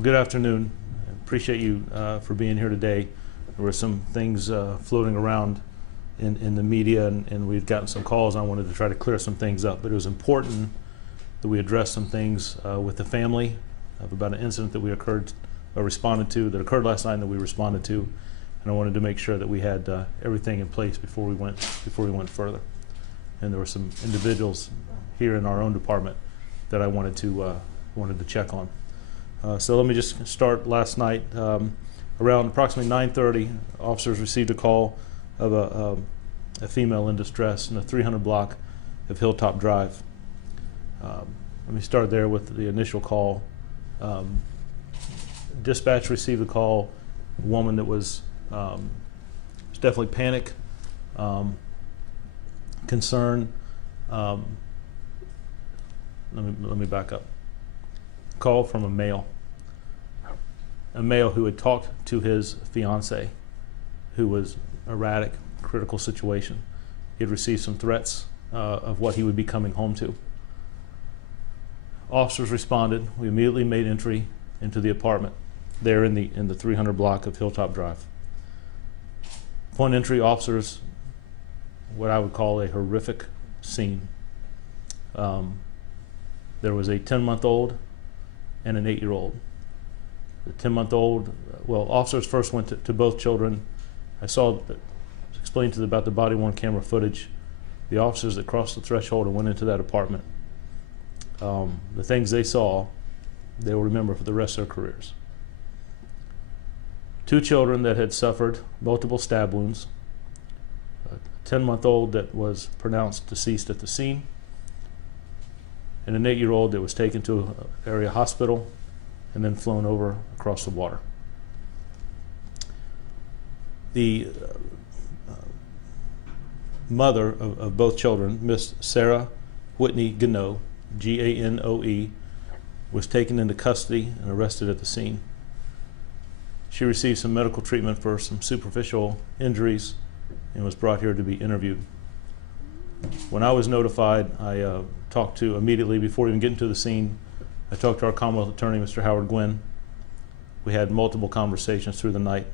Well, good afternoon. I appreciate you for being here today. There were some things floating around in the media, and we've gotten some calls. I wanted to try to clear some things up, but it was important that we address some things with the family about an incident that we responded to that occurred last night and that we responded to, and I wanted to make sure that we had everything in place before we went further. And there were some individuals here in our own department that I wanted to check on. So let me just start. Last night, around approximately 9:30, officers received a call of a female in distress in the 300 block of Hilltop Drive. Let me start there with the initial call. Dispatch received a call, a woman that was definitely panic, concern. Let me back up. Call from a male who had talked to his fiance, who was erratic, critical situation. He had received some threats of what he would be coming home to. Officers responded. We immediately made entry into the apartment there in the 300 block of Hilltop Drive. Upon entry, officers, what I would call a horrific scene. There was a 10-month-old and an 8-year-old. The 10-month-old, well, officers first went to both children. I explained to them about the body-worn camera footage. The officers that crossed the threshold and went into that apartment, the things they saw, they will remember for the rest of their careers. 2 children that had suffered multiple stab wounds, a 10-month-old that was pronounced deceased at the scene, and an 8-year-old that was taken to an area hospital and then flown over across the water. The mother of both children, Miss Sarah Whitney Ganoe, G-A-N-O-E, was taken into custody and arrested at the scene. She received some medical treatment for some superficial injuries and was brought here to be interviewed. When I was notified, I talked to, immediately before even getting to the scene, I talked to our Commonwealth Attorney, Mr. Howard Gwynn. We had multiple conversations through the night.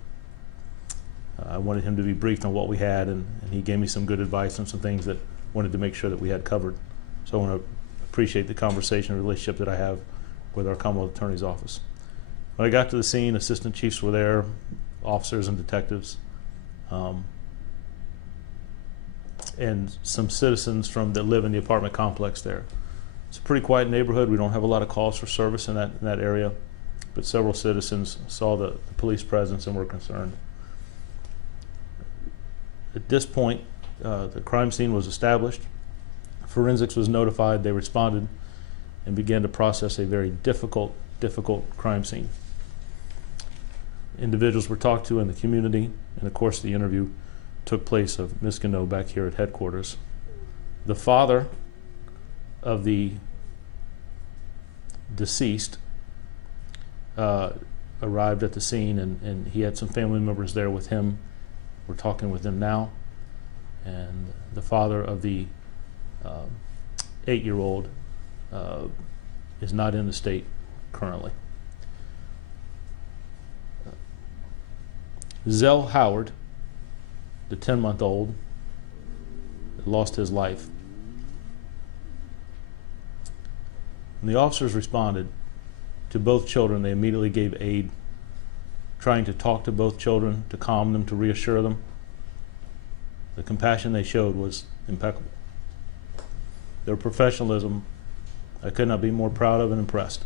I wanted him to be briefed on what we had, and he gave me some good advice on some things that I wanted to make sure that we had covered. So I want to appreciate the conversation and relationship that I have with our Commonwealth Attorney's office. When I got to the scene, assistant chiefs were there, officers and detectives, and some citizens that live in the apartment complex there. It's a pretty quiet neighborhood. We don't have a lot of calls for service in that area, but several citizens saw the police presence and were concerned. At this point, the crime scene was established. Forensics was notified. They responded and began to process a very difficult crime scene. Individuals were talked to in the community, and of course the interview took place of Ms. Ganoe back here at headquarters. The father of the deceased arrived at the scene, and he had some family members there with him. We're talking with them now. And the father of the 8-year-old is not in the state currently. Zell Howard, the 10-month-old, lost his life. When the officers responded to both children, they immediately gave aid, trying to talk to both children, to calm them, to reassure them. The compassion they showed was impeccable. Their professionalism, I could not be more proud of and impressed.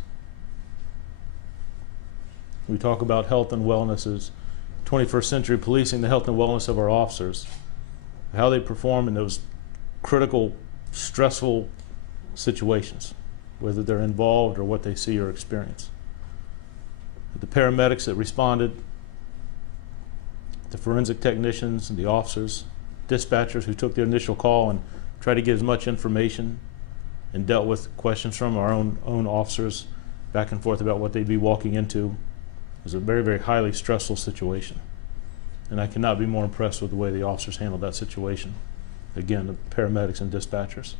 We talk about health and wellness as 21st century policing, the health and wellness of our officers, how they perform in those critical, stressful situations, whether they're involved or what they see or experience. The paramedics that responded, the forensic technicians and the officers, dispatchers who took the initial call and tried to get as much information and dealt with questions from our own officers back and forth about what they'd be walking into. It was a very, very highly stressful situation. And I cannot be more impressed with the way the officers handled that situation. Again, the paramedics and dispatchers.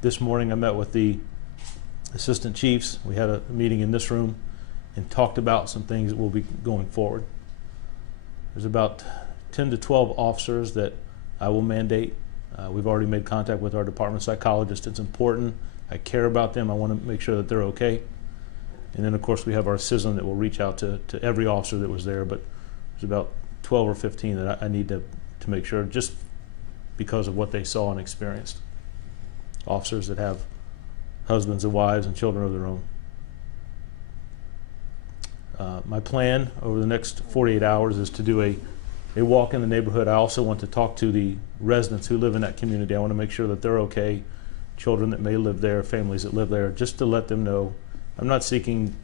This morning I met with the assistant chiefs. We had a meeting in this room and talked about some things that will be going forward. There's about 10 to 12 officers that I will mandate. We've already made contact with our department psychologist. It's important. I care about them. I want to make sure that they're okay. And then, of course, we have our CISM that will reach out to every officer that was there, but there's about 12 or 15 that I need to make sure, just because of what they saw and experienced. Officers that have husbands and wives and children of their own. My plan over the next 48 hours is to do a walk in the neighborhood. I also want to talk to the residents who live in that community. I want to make sure that they're okay, children that may live there, families that live there, just to let them know. I'm not seeking,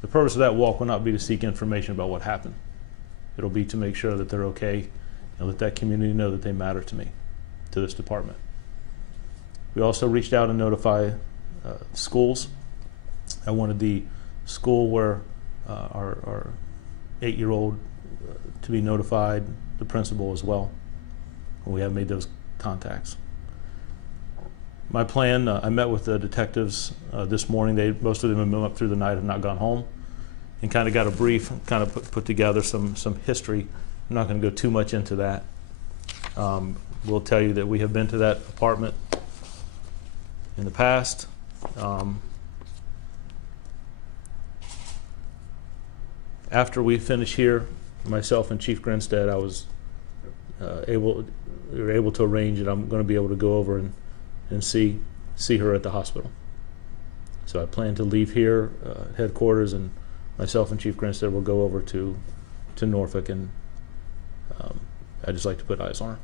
the purpose of that walk will not be to seek information about what happened. It'll be to make sure that they're okay and let that community know that they matter to me, to this department. We also reached out and notified schools. I wanted the school where our 8-year-old to be notified, the principal as well. We have made those contacts. My plan, I met with the detectives this morning. Most of them have been up through the night, have not gone home, and kind of got a brief, kind of put together some history. I'm not going to go too much into that. We'll tell you that we have been to that apartment in the past. After we finish here, myself and Chief Grinstead, we were able to arrange it. I'm going to be able to go over and see her at the hospital. So I plan to leave here headquarters, and myself and Chief Grinstead will go over to Norfolk, and I'd just like to put eyes on her.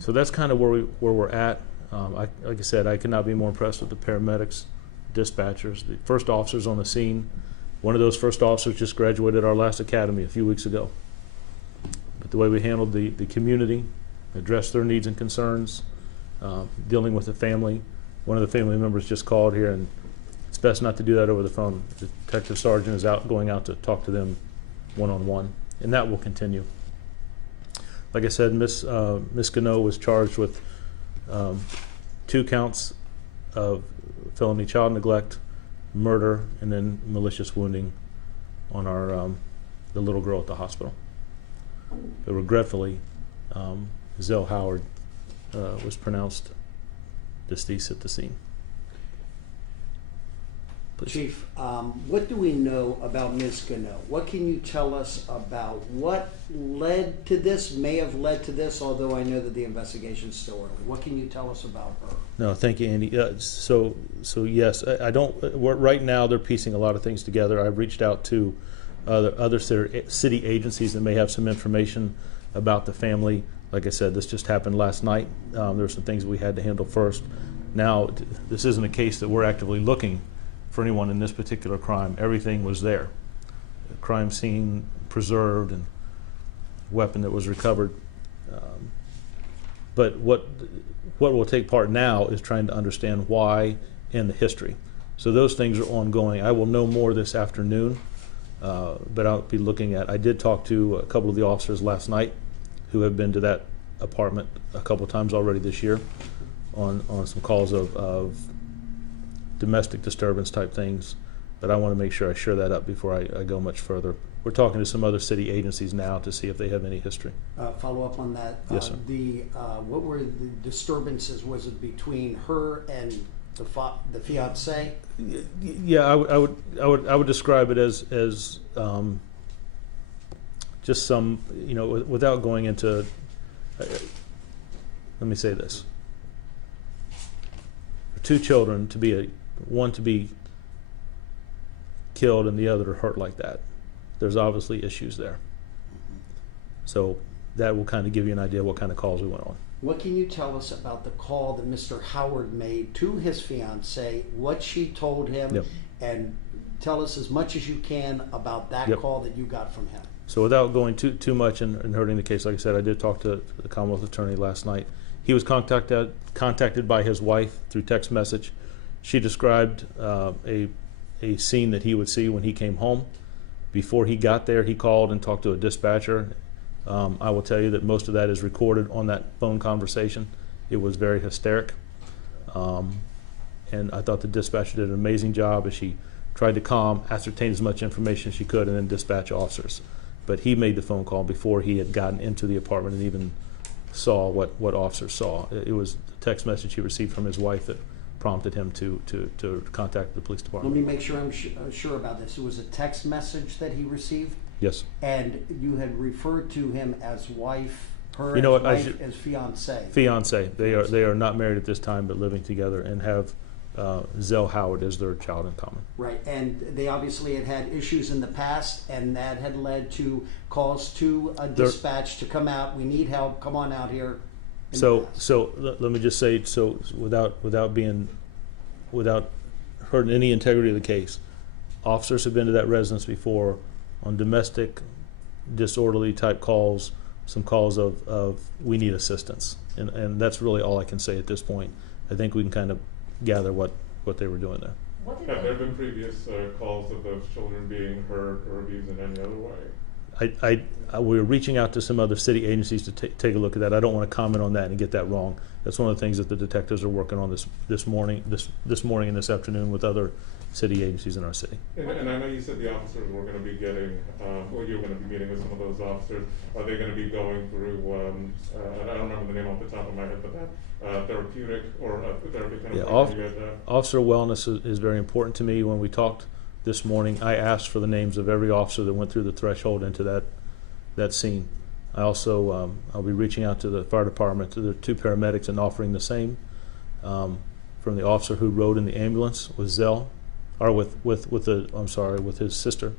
So that's kind of where we're at. Like I said, I could not be more impressed with the paramedics, dispatchers, the first officers on the scene. One of those first officers just graduated our last academy a few weeks ago. But the way we handled the community, addressed their needs and concerns, dealing with the family. One of the family members just called here, and it's best not to do that over the phone. The detective sergeant is going out to talk to them one-on-one, and that will continue. Like I said, Miss Gano was charged with 2 counts of felony child neglect, murder, and then malicious wounding on the little girl at the hospital. But regretfully, Zell Howard was pronounced deceased at the scene. Please. Chief, what do we know about Ms. Gano? What can you tell us about what led to this, may have led to this, although I know that the investigation is still early. What can you tell us about her? No, thank you, Andy. So yes, I don't. Right now, they're piecing a lot of things together. I've reached out to other city agencies that may have some information about the family. Like I said, this just happened last night. There were some things we had to handle first. Now, this isn't a case that we're actively looking for anyone in this particular crime. Everything was there. The crime scene preserved and weapon that was recovered. But what will take part now is trying to understand why and the history. So those things are ongoing. I will know more this afternoon, but I'll be looking at, I did talk to a couple of the officers last night who have been to that apartment a couple of times already this year on some calls of domestic disturbance type things, but I want to make sure I share that up before I go much further. We're talking to some other city agencies now to see if they have any history. Follow up on that. Yes, sir. What were the disturbances? Was it between her and the fiance? Yeah, I would describe it as just some, without going into. Let me say this: for 2 children to be one to be killed and the other hurt like that, there's obviously issues there. So that will kind of give you an idea what kind of calls we went on. What can you tell us about the call that Mr. Howard made to his fiancée, what she told him, Yep. and tell us as much as you can about that Yep. call that you got from him? So without going too much and hurting the case, like I said, I did talk to the Commonwealth Attorney last night. He was contacted by his wife through text message. She described a scene that he would see when he came home. Before he got there, he called and talked to a dispatcher. I will tell you that most of that is recorded on that phone conversation. It was very hysteric. and I thought the dispatcher did an amazing job as she tried to calm, ascertain as much information as she could, and then dispatch officers. But he made the phone call before he had gotten into the apartment and even saw what officers saw. It was a text message he received from his wife that prompted him to contact the police Let department. me make sure I'm sure about this. It was a text message that he received, Yes. and you had referred to him as wife, her You know as what, I wife, should- as fiance. Fiance. They are not married at this time, but living together, and have Zell Howard as their child in common. Right, and they obviously had had issues in the past, and that had led to calls to a dispatch to come out. We need help. Come on out here. in the past. So let me just say, so without hurting any integrity of the case, officers have been to that residence before on domestic, disorderly type calls, some calls of we need assistance, and that's really all I can say at this point. I think we can kind of gather what they were doing there. Have there been previous calls of those children being hurt or abused in any other way? We're reaching out to some other city agencies to take a look at that. I don't want to comment on that and get that wrong. That's one of the things that the detectives are working on this morning and this afternoon with other city agencies in our city. And I know you said the officers were going to be getting, or you were going to be meeting with some of those officers. Are they going to be going through, I don't remember the name off the top of my head, but that therapeutic or therapy kind of thing? Officer wellness is very important to me. When we talked this morning, I asked for the names of every officer that went through the threshold into that scene. I also, I'll be reaching out to the fire department, to the 2 paramedics, and offering the same from the officer who rode in the ambulance with Zell, or with his sister,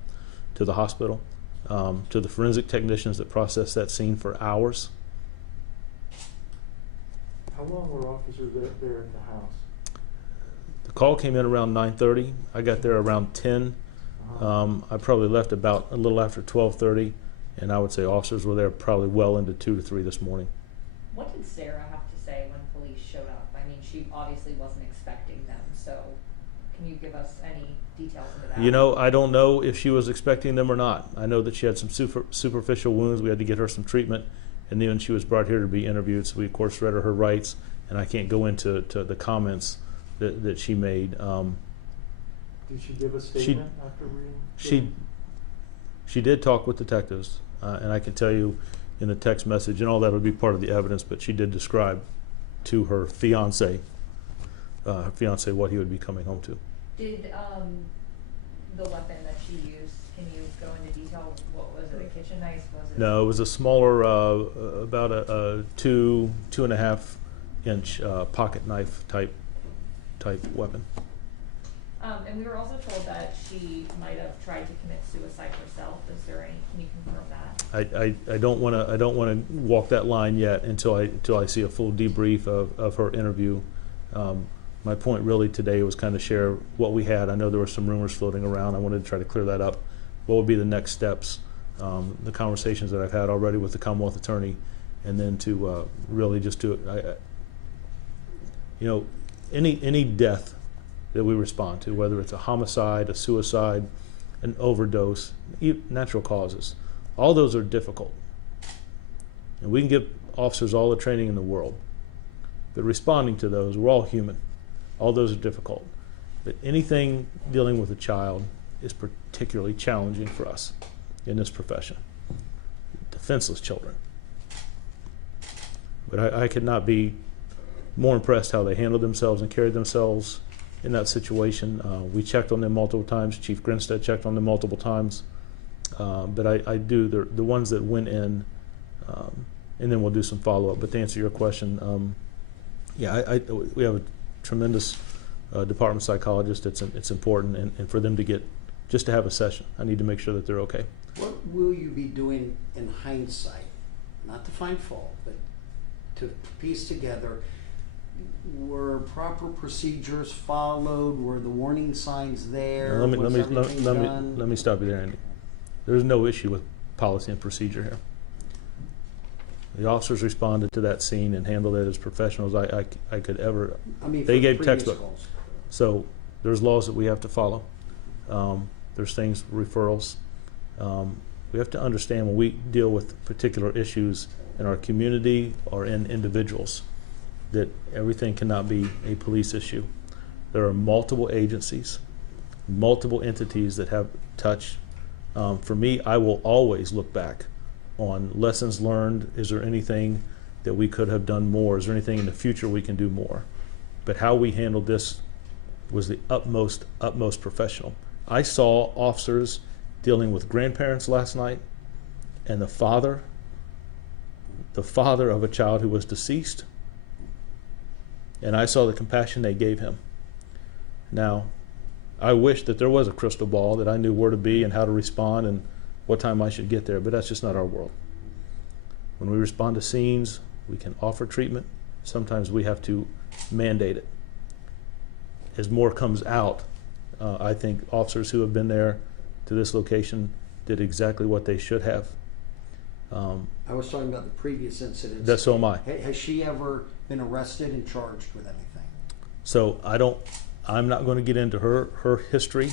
to the hospital, to the forensic technicians that processed that scene for hours. How long were officers there at the house? The call came in around 9:30. I got there around 10. I probably left about a little after 12:30, and I would say officers were there probably well into 2 to 3 this morning. What did Sarah have to say when police showed up? I mean, she obviously wasn't expecting them, so can you give us any details into that? You know, I don't know if she was expecting them or not. I know that she had some superficial wounds. We had to get her some treatment, and then she was brought here to be interviewed. So we, of course, read her rights, and I can't go into the comments that she made. Did she give a statement after reading? She did talk with detectives, and I can tell you in the text message, and all that would be part of the evidence, but she did describe to her fiance what he would be coming home to. Did the weapon that she used, can you go into detail? What was it, a kitchen knife? Was it? No, it was a smaller, about a 2.5 inch pocket knife type weapon. And we were also told that she might have tried to commit suicide herself. Is there any? Can you confirm that? I don't want to walk that line yet until I see a full debrief of her interview. My point really today was kind of share what we had. I know there were some rumors floating around. I wanted to try to clear that up. What would be the next steps? The conversations that I've had already with the Commonwealth Attorney, and then to really just any death that we respond to, whether it's a homicide, a suicide, an overdose, natural causes, all those are difficult. And we can give officers all the training in the world, but responding to those, we're all human. All those are difficult. But anything dealing with a child is particularly challenging for us in this profession. Defenseless children. But I could not be more impressed how they handled themselves and carried themselves in that situation. We checked on them multiple times. Chief Grinstead checked on them multiple times. But I do, the ones that went in, and then we'll do some follow-up. But to answer your question, we have a tremendous department psychologist. It's important, and for them to get, just to have a session, I need to make sure that they're okay. What will you be doing in hindsight, not to find fault, but to piece together, were proper procedures followed? Were the warning signs there? Let Was me stop you there, Andy. There's no issue with policy and procedure here. The officers responded to that scene and handled it as professionals I could ever. I mean, they for gave previous textbook. calls. So there's laws that we have to follow. There's things, referrals. We have to understand when we deal with particular issues in our community or in individuals, that everything cannot be a police issue. There are multiple agencies, multiple entities that have touch. For me, I will always look back on lessons learned. Is there anything that we could have done more? Is there anything in the future we can do more? But how we handled this was the utmost professional. I saw officers dealing with grandparents last night, and the father of a child who was deceased, and I saw the compassion they gave him. Now, I wish that there was a crystal ball that I knew where to be and how to respond and what time I should get there, but that's just not our world. When we respond to scenes, we can offer treatment. Sometimes we have to mandate it. As more comes out, I think officers who have been there to this location did exactly what they should have. I was talking about the previous incidents. That's so am I. Has she ever been arrested and charged with anything? So I'm not going to get into her history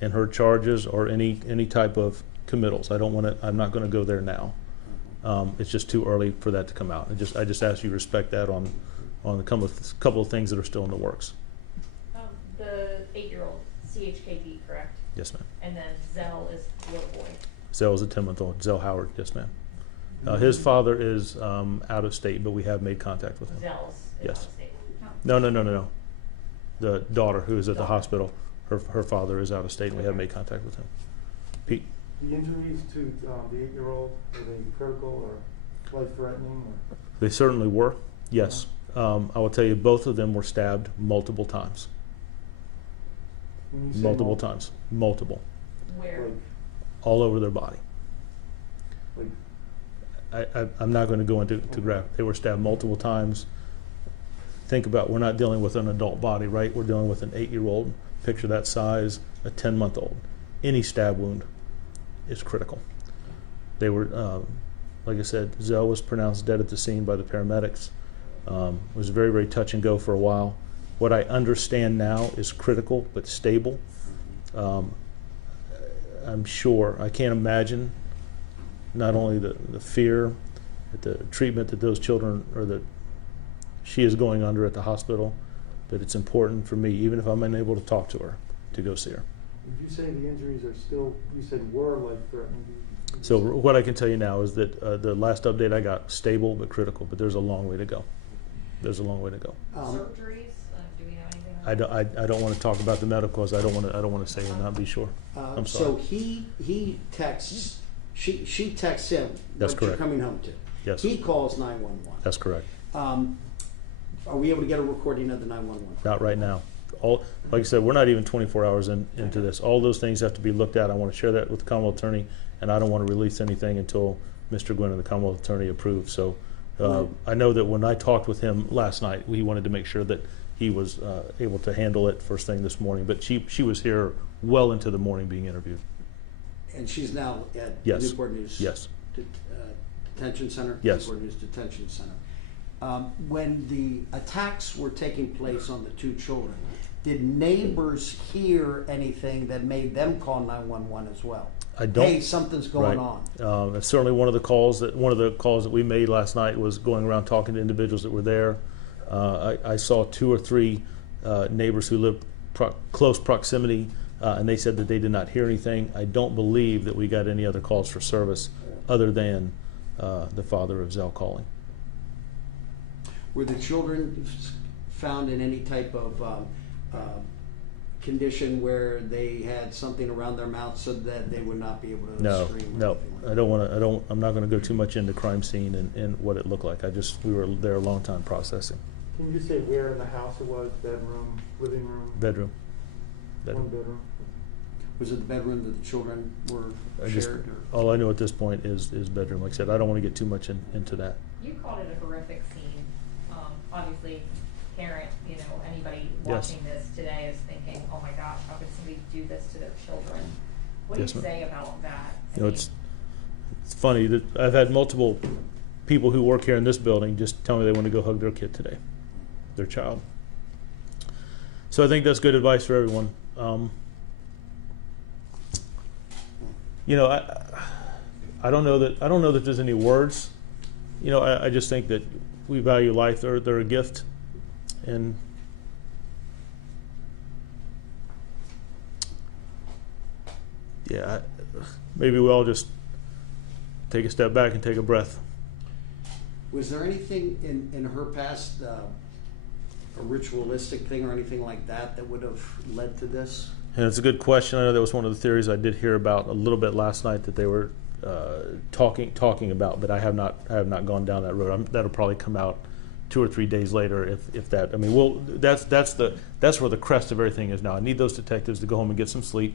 and her charges or any type of committals. I'm not going to go there now. It's just too early for that to come out. I just ask you to respect that on a couple of things that are still in the works. The 8-year-old, CHKD, correct? Yes, ma'am. And then Zell is the little boy. Zell is a 10-month-old. Zell Howard, yes, ma'am. His father is out of state, but we have made contact with him. Zell's is Yes. out of state. No. The daughter who is at the hospital, her father is out of state, and we have made contact with him. Pete? The injuries to the 8-year-old, were they critical or life-threatening? Or? They certainly were, yes. I will tell you, both of them were stabbed multiple times. When you say Multiple times. Multiple. Where? Like, All over their body. like I'm not going to go into graph. They were stabbed multiple times. Think about, we're not dealing with an adult body, right? We're dealing with an 8-year-old. Picture that size, a 10-month-old. Any stab wound is critical. They were, like I said, Zell was pronounced dead at the scene by the paramedics. It was very, very touch and go for a while. What I understand now is critical but stable. I'm sure, I can't imagine not only the fear, the treatment that those children, or that she is going under at the hospital, but it's important for me, even if I'm unable to talk to her, to go see her. Did you say the injuries are still, you said were life-threatening? So what I can tell you now is that the last update I got, stable but critical, but there's a long way to go. There's a long way to go. Surgeries? Do we know anything about I don't want to talk about the medicals. I don't want to say and not be sure. I'm sorry. So he texts, she texts him That's what you're correct. coming home to. Yes. He calls 911. That's correct. Are we able to get a recording of the 911? Not right now. Like I said, we're not even 24 hours into this. All those things have to be looked at. I want to share that with the Commonwealth Attorney, and I don't want to release anything until Mr. Gwynn and the Commonwealth Attorney approve. So I know that when I talked with him last night, we wanted to make sure that he was able to handle it first thing this morning. But she was here well into the morning being interviewed. And she's now at Yes. Newport News Yes. Detention Center? Yes. Newport News Detention Center. When the attacks were taking place on the two children, did neighbors hear anything that made them call 911 as well? I don't. Hey, something's going on. That's certainly one of the calls that we made last night was going around talking to individuals that were there. I saw 2 or 3 neighbors who lived close proximity, and they said that they did not hear anything. I don't believe that we got any other calls for service other than the father of Zell calling. Were the children found in any type of condition where they had something around their mouth so that they would not be able to scream? No. Or anything like I don't want to. I'm not going to go too much into crime scene and what it looked like. We were there a long time processing. Can you just say where in the house it was? Bedroom, living room? Bedroom. One bedroom? Was it the bedroom that the children were shared? Or? All I know at this point is bedroom. Like I said, I don't want to get too much into that. You called it a horrific scene. Obviously, parent, anybody Yes. watching this today is thinking, oh my gosh, how could somebody do this to their children? What do Yes, you ma'am. say about that? It's funny that I've had multiple people who work here in this building just tell me they want to go hug their kid today, their child. So I think that's good advice for everyone. I don't know that there's any words. I just think that we value life. They're a gift, and yeah, maybe we all just take a step back and take a breath. Was there anything in her past, a ritualistic thing or anything like that that would have led to this? And it's a good question. I know that was one of the theories I did hear about a little bit last night that they were talking about, but I have not gone down that road. That'll probably come out 2 or 3 days later, if that. I mean, that's where the crest of everything is now. I need those detectives to go home and get some sleep.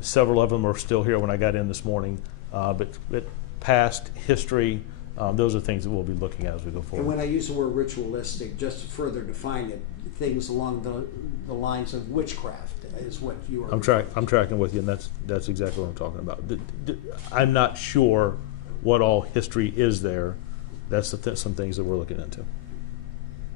Several of them are still here when I got in this morning, but past history, those are things that we'll be looking at as we go forward. And when I use the word ritualistic, just to further define it, things along the lines of witchcraft is what you are. I'm tracking with you, and that's exactly what I'm talking about. I'm not sure what all history is there. That's some things that we're looking into.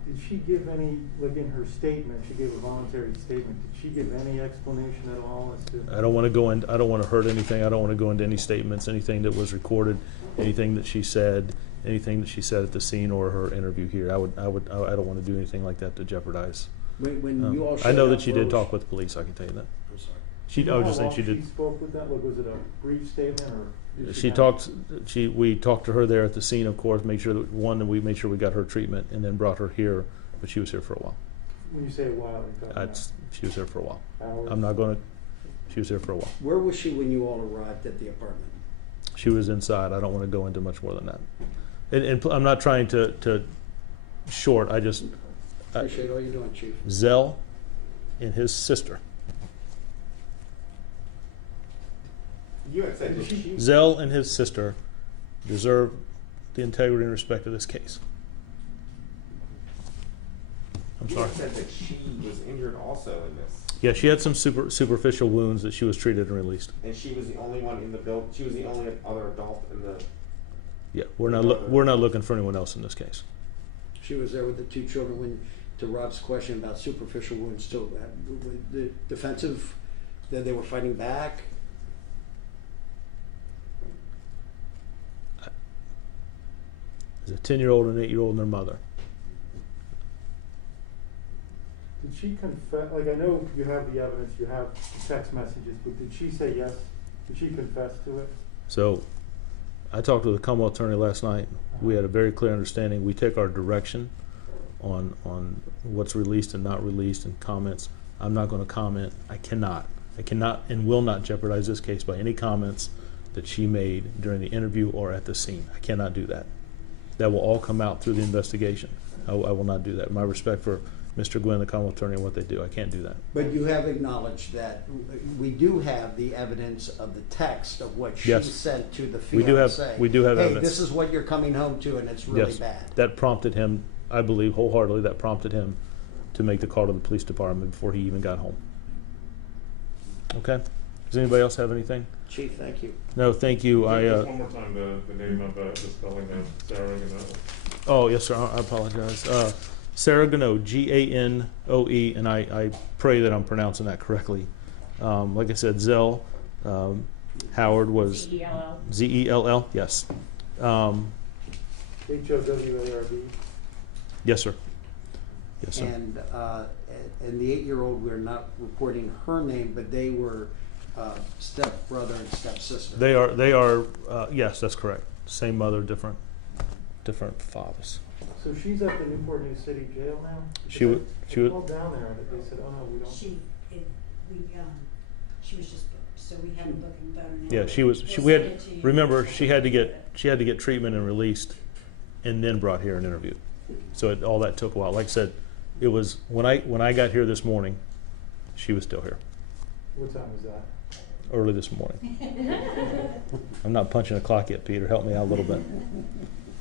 Did she give any, like in her statement, she gave a voluntary statement, did she give any explanation at all as to? I don't want to hurt anything. I don't want to go into any statements, anything that was recorded, anything that she said at the scene or her interview here. I don't want to do anything like that to jeopardize. When you all I know showed that up she did for- talk with police. I can tell you that. I'm sorry. I was just saying she How long did. she spoke with that? Like, was it a brief statement or? did She kind talked. of- We talked to her there at the scene, of course. Made sure that we made sure we got her treatment, and then brought her here. But she was here for a while. When you say a while, you're talking about She was here for a while. hours? I'm not going to. She was here for a while. Where was she when you all arrived at the apartment? She was inside. I don't want to go into much more than that. And I'm not trying to short. I just Appreciate all you're doing, Chief. Zell and his sister. You had said that she, Zell and his sister deserve the integrity and respect of this case. I'm you sorry. had said that she was injured also in this, Yeah, she had some superficial wounds that she was treated and released. and she was the only one in the build. She was the only other adult in the. Yeah, we're not looking for anyone else in this case. She was there with the 2 children when, to Rob's question about superficial wounds too, the defensive, that they were fighting back. There's a 10-year-old and an 8-year-old and their mother. Did she confess, like I know you have the evidence, you have the text messages, but did she say yes? Did she confess to it? So I talked to the Commonwealth attorney last night. We had a very clear understanding. We take our direction on what's released and not released and comments. I'm not going to comment. I cannot and will not jeopardize this case by any comments that she made during the interview or at the scene. I cannot do that. That will all come out through the investigation. I will not do that. My respect for Mr. Gwynn, the Commonwealth attorney, and what they do. I can't do that. But you have acknowledged that we do have the evidence of the text of what she Yes. sent to the We do have- fiancé. we do have hey, evidence. this is what you're coming home to, and it's really Yes. bad. That prompted him, I believe wholeheartedly, that prompted him to make the call to the police department before he even got home. Okay? Does anybody else have anything? Chief, thank you. No, thank you. Just one more time, the name of the spelling of Sarah, Oh, yes, sir. I apologize. Sarah Gano, Ganoe, and I pray that I'm pronouncing that correctly. Like I said, Zell Howard was Z-E-L-L. Zell. Yes. HOWARD. Yes, sir. Yes, sir. And the 8-year-old, we're not reporting her name, but they were step-brother and step-sister. They are. Yes, that's correct. Same mother, different fathers. So she's at the Newport News City Jail now? She wa- she wa- I called down there and they said, oh no, we don't. She was just booked, so we have a booking better now. Yeah, she was. We had. Remember, she had to get treatment and released, and then brought here and interviewed. So all that took a while. Like I said, it was when I got here this morning, she was still here. What time was that? Early this morning. I'm not punching a clock yet, Peter. Help me out a little bit.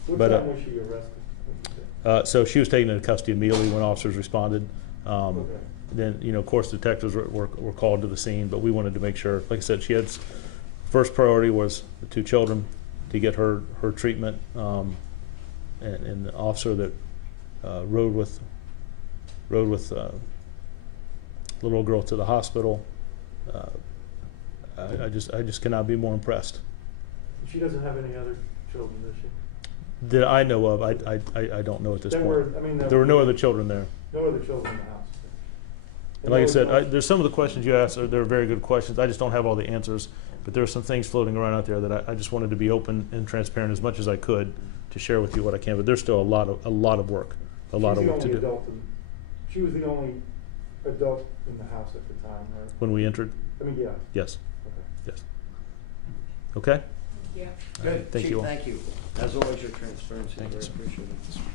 What But, time was she arrested? So she was taken into custody immediately when officers responded. Okay. Then, of course, detectives were called to the scene, but we wanted to make sure, like I said, she had first priority was the 2 children to get her treatment, and the officer that rode with little girl to the hospital. I just cannot be more impressed. She doesn't have any other children, does she? That I know of, I don't know at this There point. were, I mean, There were no other children there. no other children in the house. And like I said, there's some of the questions you asked, they're very good questions. I just don't have all the answers. But there are some things floating around out there that I just wanted to be open and transparent as much as I could to share with you what I can. But there's still a lot of work, to do. She was the only adult in the house at the time, right? When we entered, I mean, yeah. yes, Okay. yes. Okay. Yeah. Good. Thank Chief, you all. thank you. As always, your transparency is Thank you, very sir. appreciated.